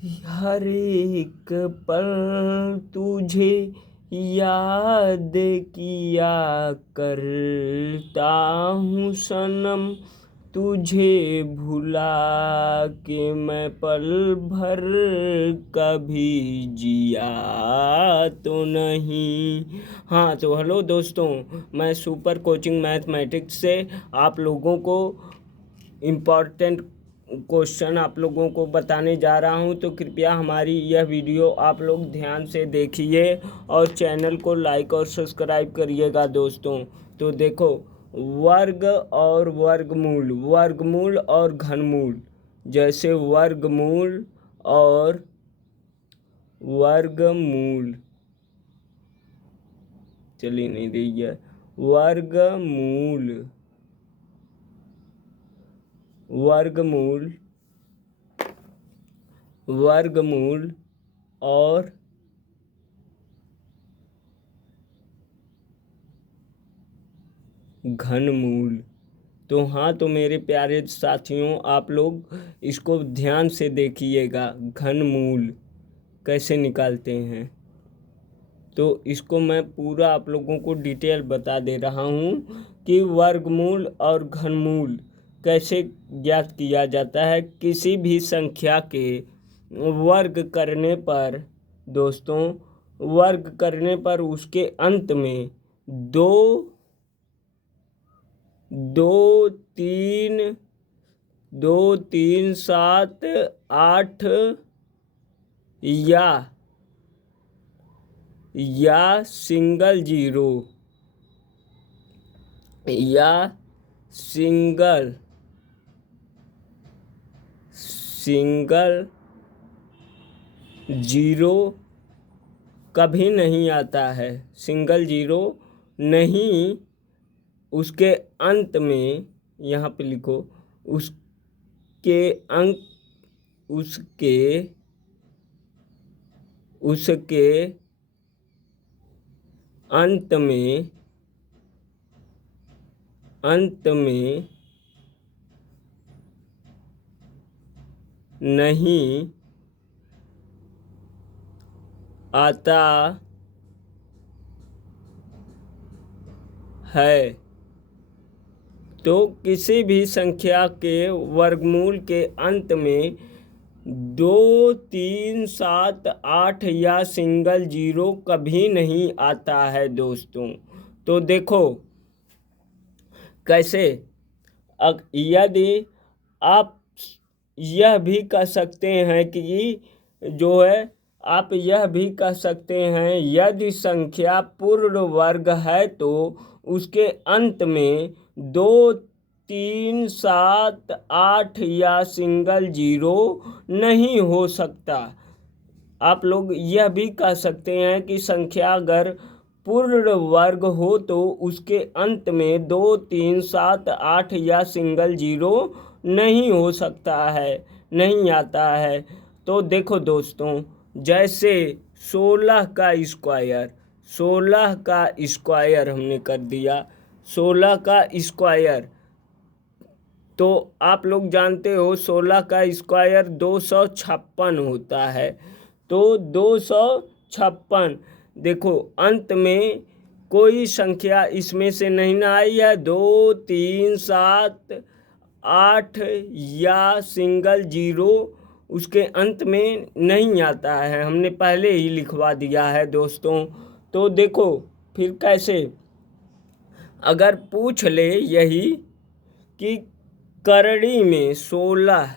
हर एक पल तुझे याद किया करता हूँ सनम, तुझे भुला के मैं पल भर कभी जिया तो नहीं। हाँ तो हेलो दोस्तों, मैं सुपर कोचिंग मैथमेटिक्स से आप लोगों को इम्पॉर्टेंट क्वेश्चन आप लोगों को बताने जा रहा हूं, तो कृपया हमारी यह वीडियो आप लोग ध्यान से देखिए और चैनल को लाइक और सब्सक्राइब करिएगा दोस्तों। तो देखो, वर्ग और वर्गमूल, वर्गमूल और घनमूल। जैसे वर्गमूल और वर्गमूल, चलिए नहीं रही है, वर्गमूल, वर्गमूल, वर्गमूल और घनमूल। तो हाँ, तो मेरे प्यारे साथियों, आप लोग इसको ध्यान से देखिएगा। घनमूल कैसे निकालते हैं, तो इसको मैं पूरा आप लोगों को डिटेल बता दे रहा हूँ कि वर्गमूल और घनमूल कैसे ज्ञात किया जाता है। किसी भी संख्या के वर्ग करने पर दोस्तों, वर्ग करने पर उसके अंत में दो दो तीन दो तीन सात आठ या सिंगल जीरो या सिंगल जीरो कभी नहीं आता है। सिंगल जीरो नहीं, उसके अंत में यहाँ पे लिखो, उसके अंक उसके उसके अंत में नहीं आता है। तो किसी भी संख्या के वर्गमूल के अंत में 2, 3, 7, 8 या सिंगल जीरो कभी नहीं आता है दोस्तों। तो देखो कैसे, यदि आप यह भी कह सकते हैं कि जो है, आप यह भी कह सकते हैं यदि संख्या पूर्ण वर्ग है तो उसके अंत में 2, 3, 7, 8 या सिंगल जीरो नहीं हो सकता। आप लोग यह भी कह सकते हैं कि संख्या अगर पूर्ण वर्ग हो तो उसके अंत में 2, 3, 7, 8 या सिंगल जीरो नहीं हो सकता है, नहीं आता है। तो देखो दोस्तों, जैसे 16 का स्क्वायर, 16 का स्क्वायर हमने कर दिया, 16 का स्क्वायर, तो आप लोग जानते हो 16 का स्क्वायर 256 होता है। तो 256, देखो अंत में कोई संख्या इसमें से नहीं ना आई है, 2, 3, 7, 8 या सिंगल जीरो उसके अंत में नहीं आता है, हमने पहले ही लिखवा दिया है दोस्तों। तो देखो फिर कैसे, अगर पूछ ले यही कि करड़ी में 16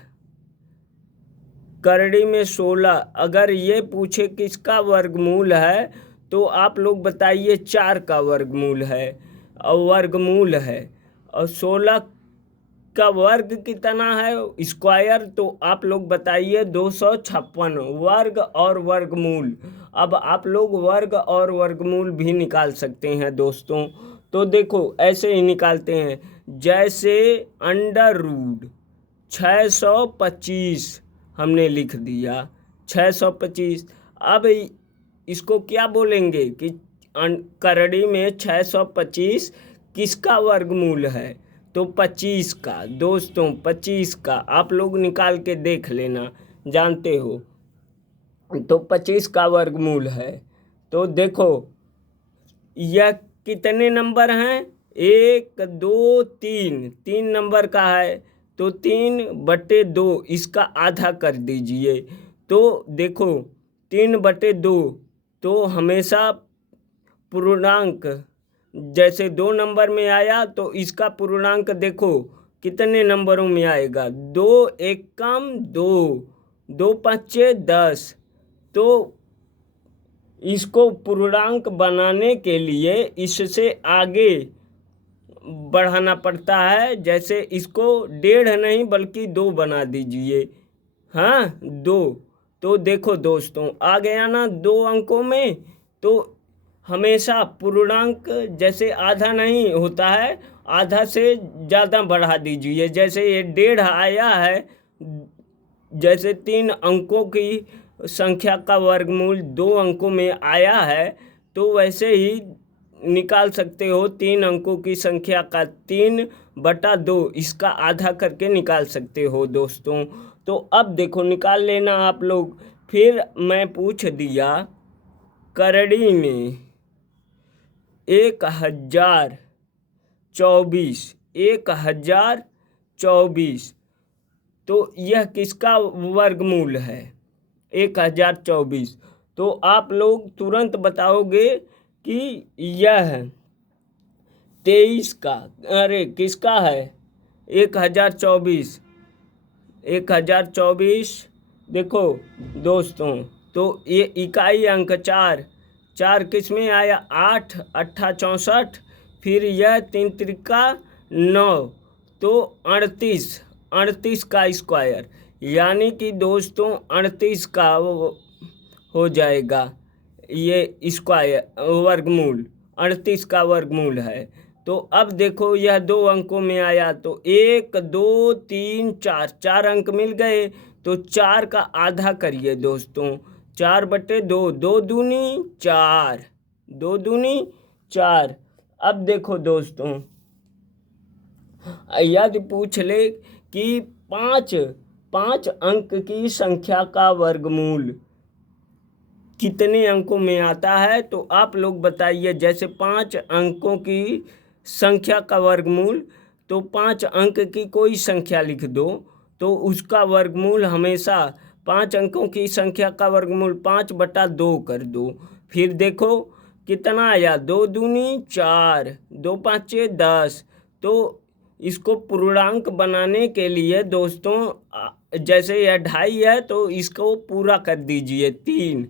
अगर ये पूछे किसका वर्गमूल है, तो आप लोग बताइए 4 का वर्गमूल है और 16 का वर्ग कितना है स्क्वायर, तो आप लोग बताइए 256। वर्ग और वर्गमूल, अब आप लोग वर्ग और वर्गमूल भी निकाल सकते हैं दोस्तों। तो देखो ऐसे ही निकालते हैं, जैसे अंडर रूट 625 हमने लिख दिया, 625। अब इसको क्या बोलेंगे कि करड़ी में 625 किसका वर्गमूल है, तो 25 का दोस्तों, 25 का। आप लोग निकाल के देख लेना, जानते हो तो 25 का वर्गमूल है। तो देखो यह कितने नंबर हैं, 1 2 3, 3 नंबर का है, तो 3/2 इसका आधा कर दीजिए। तो देखो 3/2 तो हमेशा पूर्णांक जैसे 2 नंबर में आया तो इसका पूर्णांक देखो कितने नंबरों में आएगा, 2 एकम 2, 2 पंचे 10। तो इसको पूर्णांक बनाने के लिए इससे आगे बढ़ाना पड़ता है, जैसे इसको 1.5 नहीं बल्कि 2 बना दीजिए। हाँ 2। तो देखो दोस्तों आ गया ना 2 अंकों में। तो हमेशा पूर्णांक जैसे आधा नहीं होता है, आधा से ज़्यादा बढ़ा दीजिए। जैसे ये 1.5 आया है, जैसे 3 अंकों की संख्या का वर्गमूल 2 अंकों में आया है, तो वैसे ही निकाल सकते हो 3 अंकों की संख्या का 3/2 इसका आधा करके निकाल सकते हो दोस्तों। तो अब देखो निकाल लेना आप लोग। फिर मैं पूछ दिया करड़ी में 1024, 1024, तो यह किसका वर्गमूल है, 1024। तो आप लोग तुरंत बताओगे कि यह 23 का, अरे किसका है, 1024, 1024। देखो दोस्तों तो ये इकाई अंक 4, 4 किस में आया, 8 8 64, फिर यह 3 त्रिका 9, तो 38, 38 का स्क्वायर, यानी कि दोस्तों 38 का हो जाएगा ये स्क्वायर वर्गमूल, 38 का वर्गमूल है। तो अब देखो यह 2 अंकों में आया, तो 1 2 3 4, 4 अंक मिल गए। तो 4 का आधा करिए दोस्तों, 4/2, 2 दूनी 4, 2 दूनी 4। अब देखो दोस्तों यदि पूछ ले कि 5 अंक की संख्या का वर्गमूल कितने अंकों में आता है, तो आप लोग बताइए। जैसे 5 अंकों की संख्या का वर्गमूल, तो 5 अंक की कोई संख्या लिख दो, तो उसका वर्गमूल हमेशा 5 अंकों की संख्या का वर्गमूल 5/2 कर दो। फिर देखो कितना आया, 2 दूनी 4, 2 पाँचे 10। तो इसको पूर्णांक बनाने के लिए दोस्तों जैसे यह 2.5 है तो इसको पूरा कर दीजिए, 3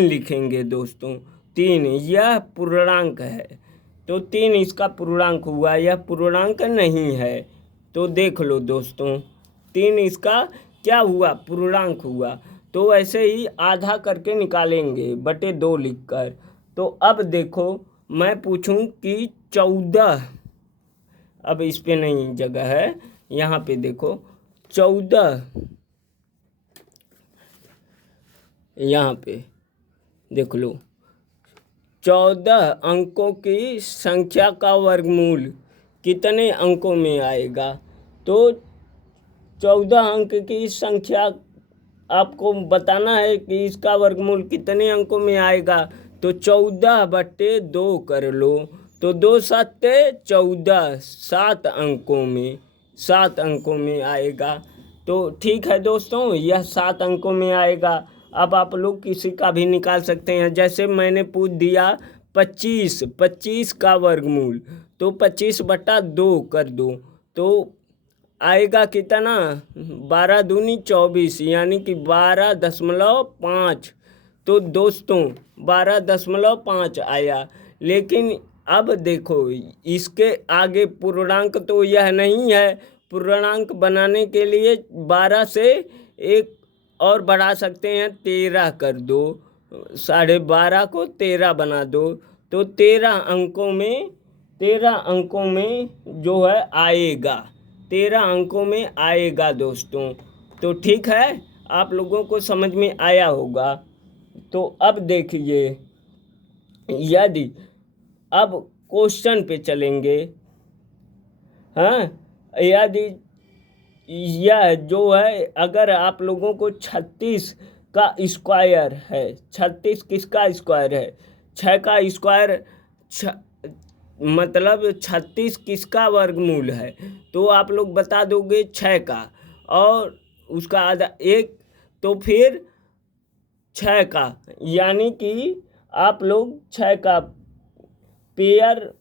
लिखेंगे दोस्तों, 3 यह पूर्णांक है। तो 3 इसका पूर्णांक हुआ, यह पूर्णांक नहीं है। तो देख लो दोस्तों 3 इसका क्या हुआ, पूर्णांक हुआ। तो ऐसे ही आधा करके निकालेंगे /2 लिखकर। तो अब देखो मैं पूछूं कि 14, अब इस पे नहीं जगह है, यहाँ पे देखो 14, यहाँ पे देख लो 14 अंकों की संख्या का वर्गमूल कितने अंकों में आएगा। तो 14 अंक की संख्या आपको बताना है कि इसका वर्गमूल कितने अंकों में आएगा। तो 14/2 कर लो, तो 2 7 14, 7 अंकों में, 7 अंकों में आएगा। तो ठीक है दोस्तों, यह 7 अंकों में आएगा। अब आप लोग किसी का भी निकाल सकते हैं। जैसे मैंने पूछ दिया 25 का वर्गमूल, तो 25/2 कर दो, तो आएगा कितना, 12 दूनी 24, यानी कि 12.5। तो दोस्तों 12.5 आया। लेकिन अब देखो इसके आगे पूर्णांक तो यह नहीं है। पूर्णांक बनाने के लिए 12 से एक और बढ़ा सकते हैं, 13 कर दो, 12.5 को 13 बना दो। तो 13 अंकों में जो है आएगा, 13 अंकों में आएगा दोस्तों। तो ठीक है, आप लोगों को समझ में आया होगा। तो अब देखिए यदि अब क्वेश्चन पे चलेंगे। हाँ यदि यह जो है, अगर आप लोगों को 36 का स्क्वायर है। 36 किसका स्क्वायर है? 6 का स्क्वायर मतलब 36 किसका वर्गमूल है? तो आप लोग बता दोगे 6 का, और उसका आधा 1, तो फिर 6 का, यानी कि आप लोग 6 का पेयर,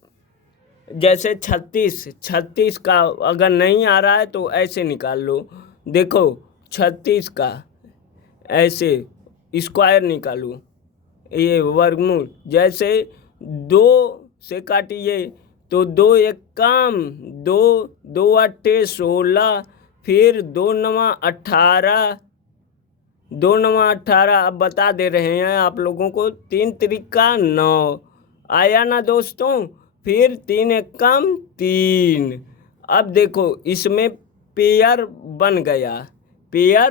जैसे 36 का अगर नहीं आ रहा है तो ऐसे निकाल लो। देखो 36 का ऐसे स्क्वायर निकालो, ये वर्गमूल। जैसे 2 से काटिए तो 2 एक कम, 2 2 अट्ठे 16, फिर 2 नवा 18, 2 नवा 18। अब बता दे रहे हैं आप लोगों को, 3 त्रिका 9 आया ना दोस्तों। फिर 3 एक कम 3। अब देखो इसमें पेयर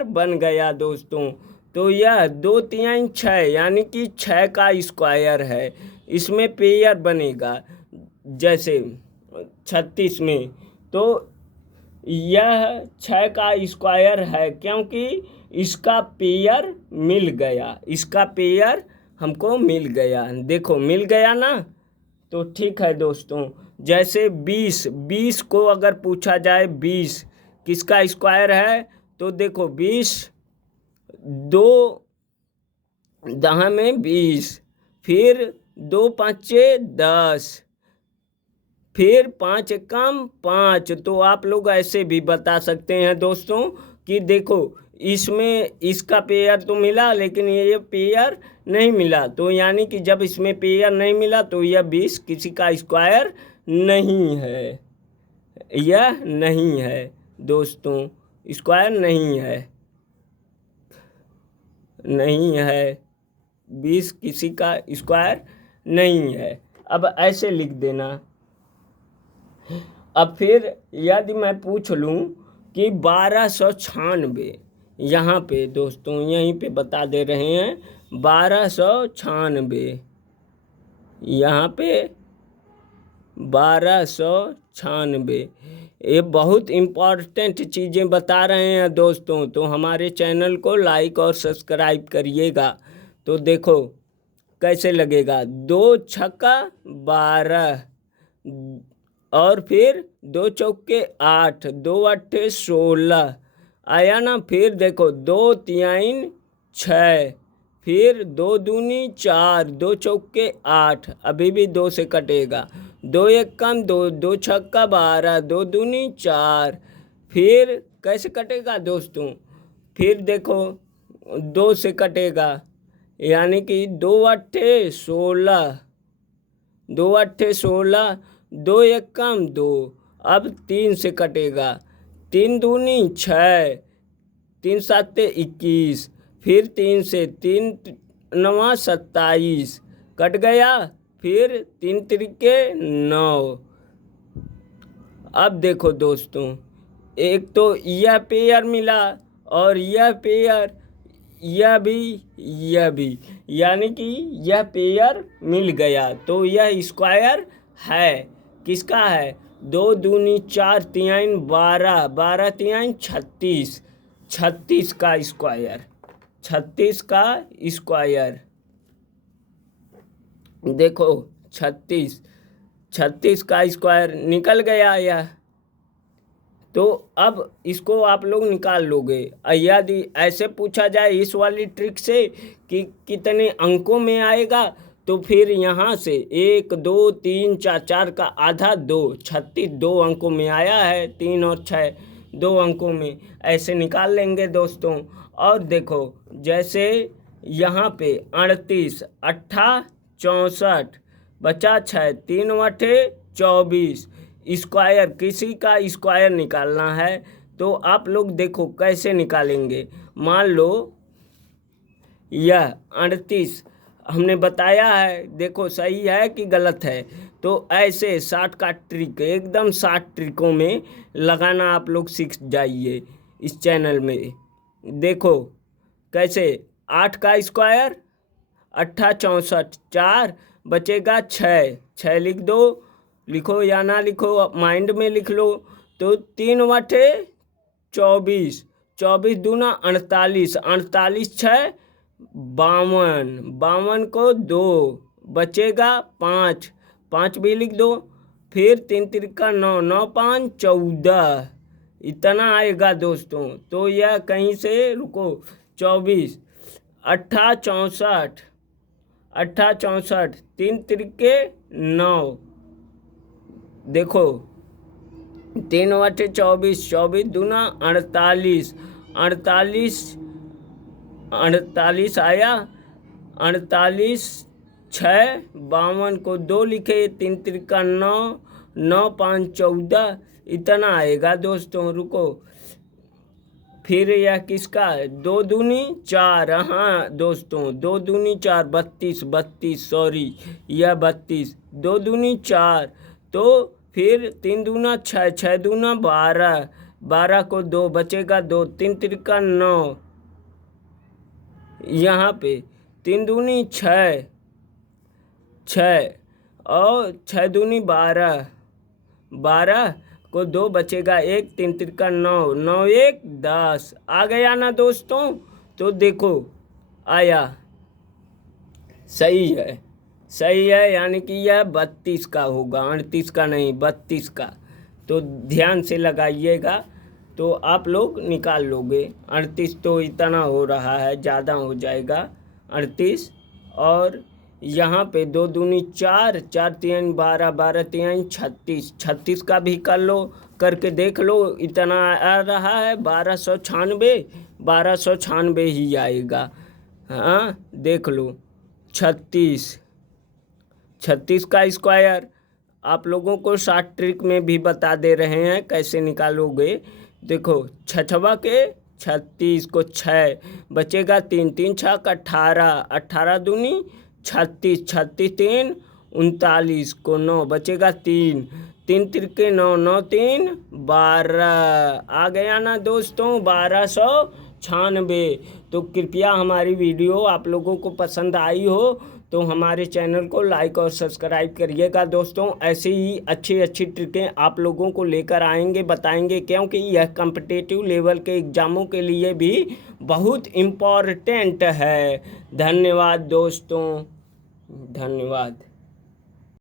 बन गया दोस्तों। तो यह 2 3 6, यानी कि 6 का स्क्वायर है, इसमें पेयर बनेगा जैसे 36 में। तो यह 6 का स्क्वायर है, क्योंकि इसका पेयर हमको मिल गया। देखो मिल गया ना, तो ठीक है दोस्तों। जैसे 20 को अगर पूछा जाए 20 किसका स्क्वायर है, तो देखो 20 2 दहा में 20, फिर 2 5 10, फिर 5 कम 5। तो आप लोग ऐसे भी बता सकते हैं दोस्तों कि देखो इसमें इसका पेयर तो मिला, लेकिन ये पेयर नहीं मिला। तो यानी कि जब इसमें पेयर नहीं मिला तो यह 20 किसी का स्क्वायर नहीं है, यह नहीं है दोस्तों, स्क्वायर नहीं है 20 किसी का स्क्वायर नहीं है। अब ऐसे लिख देना। अब फिर यदि मैं पूछ लूँ कि 1296, यहाँ पे दोस्तों यहीं पे बता दे रहे हैं 1296, यहाँ पे 1296। ये बहुत इम्पॉर्टेंट चीज़ें बता रहे हैं दोस्तों, तो हमारे चैनल को लाइक और सब्सक्राइब करिएगा। तो देखो कैसे लगेगा, 2 छक्का 12, और फिर 2 चौके 8, 2 अट्ठे 16 आया ना। फिर देखो 2 3 6, फिर 2 दूनी 4, 2 चौके 8, अभी भी 2 से कटेगा, 2 एक कम 2, 2 छक्का 12, 2 दूनी 4। फिर कैसे कटेगा दोस्तों? फिर देखो 2 से कटेगा, यानी कि 2 अट्ठे 16, 2 अट्ठे 16, 2 एक कम 2। अब 3 से कटेगा, 3 दूनी 6, 3 साते 21, फिर 3 से 3 नवा 27 कट गया, फिर 3 त्रिके 9। अब देखो दोस्तों, एक तो यह पेयर मिला और यह पेयर, यह भी, यानी कि यह पेयर मिल गया। तो यह स्क्वायर है, किसका है? 2 दूनी 4 3 12, 12 3 36, 36 का स्क्वायर, 36 का स्क्वायर। देखो 36 का स्क्वायर निकल गया यह। तो अब इसको आप लोग निकाल लोगे। यदि ऐसे पूछा जाए इस वाली ट्रिक से कि कितने अंकों में आएगा, तो फिर यहाँ से 1 2 3 4, 4 का आधा 2, 36 2 अंकों में आया है, 3 और 6 2 अंकों में, ऐसे निकाल लेंगे दोस्तों। और देखो जैसे यहाँ पे 38 8 64 बचा 6, 3 अठे 24, स्क्वायर, किसी का स्क्वायर निकालना है। तो आप लोग देखो कैसे निकालेंगे। मान लो यह 38 हमने बताया है, देखो सही है कि गलत है। तो ऐसे 60 का ट्रिक, एकदम 60 ट्रिकों में लगाना आप लोग सीख जाइए इस चैनल में। देखो कैसे, 8 का स्क्वायर 8 64, 4 बचेगा 6 लिख दो, लिखो या ना लिखो माइंड में लिख लो। तो 3 अठे 24, 24 दूना 48, 48 6 52, 52 को 2 बचेगा 5, 5 भी लिख दो। फिर 3 तिरका 9, 9 5 14, इतना आएगा दोस्तों। तो यह कहीं से रुको 24, 8 64, 8 64, 3 तिरके 9, देखो 3 8 24, 24 दूना 48, 48, 48 आया, 48 6, 52 को 2 लिखे, 3 तिरका 9, 9 5 14, इतना आएगा दोस्तों। रुको फिर यह किसका है, 2 दूनी 4, हाँ दोस्तों 2 दूनी 4, 32, 32 सॉरी यह 32, 2 दूनी 4, तो फिर 3 दूना 6, 6 दूना 12, 12 को 2 बचेगा 2, 3 तिरका 9, यहाँ पे 3 दूनी 6, 6 और 6 दूनी 12, 12 को 2 बचेगा 1, 3 तिरका 9, 9 1 10, आ गया ना दोस्तों। तो देखो आया, सही है, सही है, यानी कि यह 32 का होगा, 38 का नहीं 32 का। तो ध्यान से लगाइएगा तो आप लोग निकाल लोगे। 38 तो इतना हो रहा है, ज़्यादा हो जाएगा 38। और यहाँ पे 2 दूनी 4, 4 3 12, 12 3 36, 36 का भी कर लो, करके देख लो इतना आ रहा है 1296, 1296 ही आएगा। हाँ देख लो 36, 36 का स्क्वायर आप लोगों को शॉर्ट ट्रिक में भी बता दे रहे हैं कैसे निकालोगे। देखो 6 के 36 को 6 बचेगा 3, 3 6 का 18, 18 दूनी 36, 36 3 39 को 9 बचेगा 3, 3 तिरके 9, 9 3 12, आ गया ना दोस्तों 1296। तो कृपया हमारी वीडियो आप लोगों को पसंद आई हो तो हमारे चैनल को लाइक और सब्सक्राइब करिएगा दोस्तों। ऐसे ही अच्छी अच्छी ट्रिकें आप लोगों को लेकर आएंगे, बताएंगे, क्योंकि यह कॉम्पिटिटिव लेवल के एग्ज़ामों के लिए भी बहुत इम्पॉर्टेंट है। धन्यवाद दोस्तों, धन्यवाद।